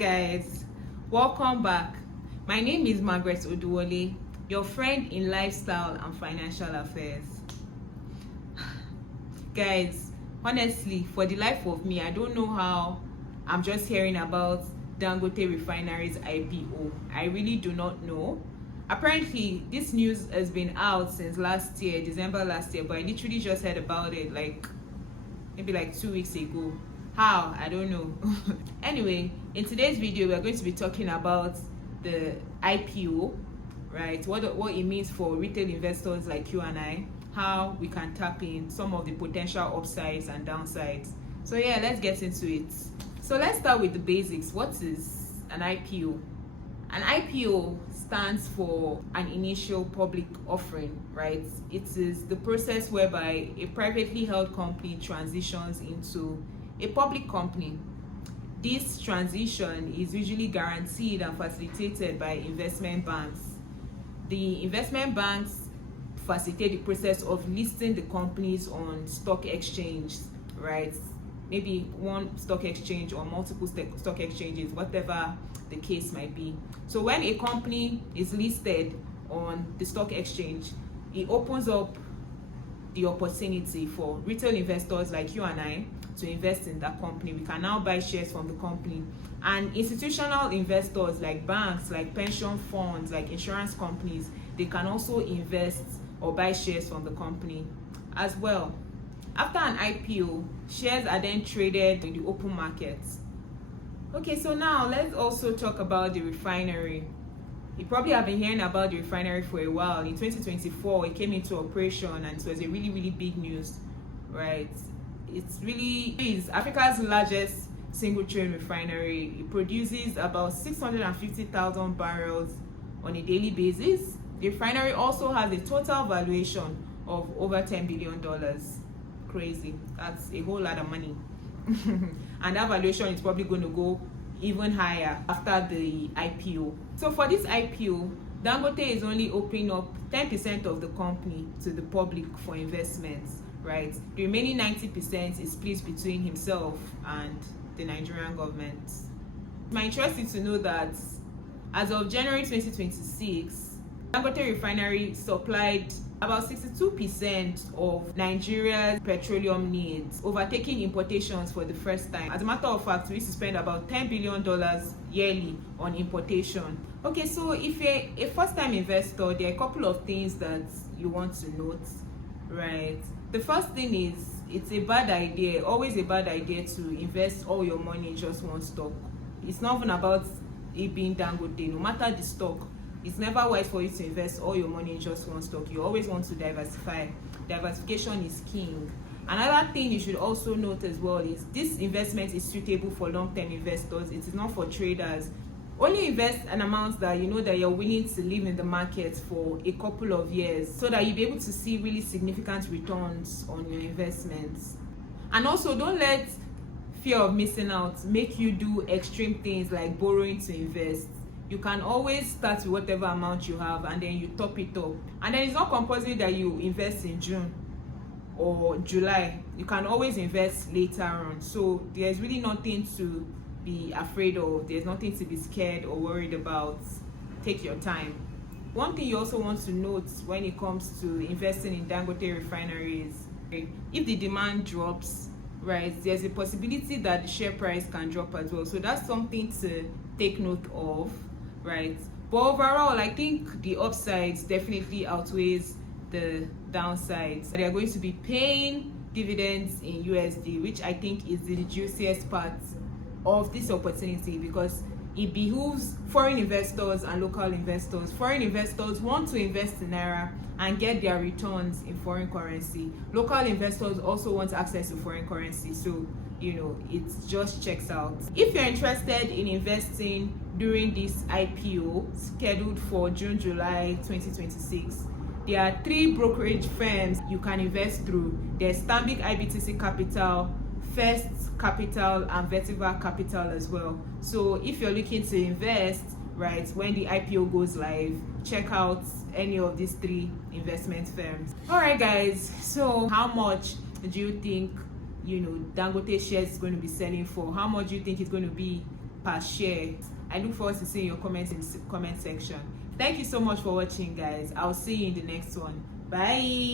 guys, welcome back. My name is Margaret Oduwole, your friend in lifestyle and financial affairs. Guys, honestly, for the life of me, I don't know how I'm just hearing about Dangote Refinery's IPO. I really do not know. Apparently, this news has been out since last year, December last year, but I literally just heard about it maybe 2 weeks ago. How? I don't know. Anyway, in today's video, we're going to be talking about the IPO, right? What it means for retail investors like you and I, how we can tap in some of the potential upsides and downsides. So yeah, let's get into it. So let's start with the basics. What is an IPO? An IPO stands for an initial public offering, right? It is the process whereby a privately held company transitions into a public company. This transition is usually guaranteed and facilitated by investment banks. The investment banks facilitate the process of listing the companies on stock exchange, right? Maybe one stock exchange or multiple stock exchanges, whatever the case might be. So when a company is listed on the stock exchange, it opens up the opportunity for retail investors like you and I to invest in that company. We can now buy shares from the company, and institutional investors like banks, like pension funds, like insurance companies, they can also invest or buy shares from the company as well. After an IPO, shares are then traded in the open market. Okay, so now let's also talk about the refinery. You probably have been hearing about the refinery for a while. In 2024, it came into operation and it was a really big news, right? It really is Africa's largest single train refinery. It produces about 650,000 barrels on a daily basis. The refinery also has a total valuation of over $10 billion. Crazy. That's a whole lot of money. And that valuation is probably going to go even higher after the IPO. So for this IPO, Dangote is only opening up 10% of the company to the public for investments, right? The remaining 90% is split between himself and the Nigerian government. It might interest you to know that as of January 2026, Dangote Refinery supplied about 62% of Nigeria's petroleum needs, overtaking importations for the first time. As a matter of fact, we used to spend about $10 billion yearly on importation. Okay, so if you're a first-time investor, there are a couple of things that you want to note, right? The first thing is, it's a bad idea, always a bad idea to invest all your money in just one stock. It's not even about it being Dangote, no matter the stock. It's never wise for you to invest all your money in just one stock. You always want to diversify. Diversification is king. Another thing you should also note as well is this investment is suitable for long-term investors. It is not for traders. Only invest an amount that you know that you're willing to live in the market for a couple of years so that you'll be able to see really significant returns on your investments. And also, don't let fear of missing out make you do extreme things like borrowing to invest. You can always start with whatever amount you have and then you top it up. And then it's not compulsory that you invest in June or July. You can always invest later on. So there's really nothing to be afraid of. There's nothing to be scared or worried about. Take your time. One thing you also want to note when it comes to investing in Dangote Refinery is if the demand drops, right, there's a possibility that the share price can drop as well. So that's something to take note of, right? But overall, I think the upsides definitely outweighs the downsides. They are going to be paying dividends in USD, which I think is the juiciest part of this opportunity because it behooves foreign investors and local investors. Foreign investors want to invest in Naira and get their returns in foreign currency. Local investors also want access to foreign currency. So, it just checks out. If you're interested in investing during this IPO scheduled for June-July 2026, there are 3 brokerage firms you can invest through. There's Stanbic IBTC Capital, First Capital, and Vertiva Capital as well. So if you're looking to invest, right, when the IPO goes live, check out any of these 3 investment firms. All right, guys, so how much do you think Dangote shares is going to be selling for? How much do you think it's going to be per share? I look forward to seeing your comments in the comment section. Thank you so much for watching, guys. I'll see you in the next one. Bye.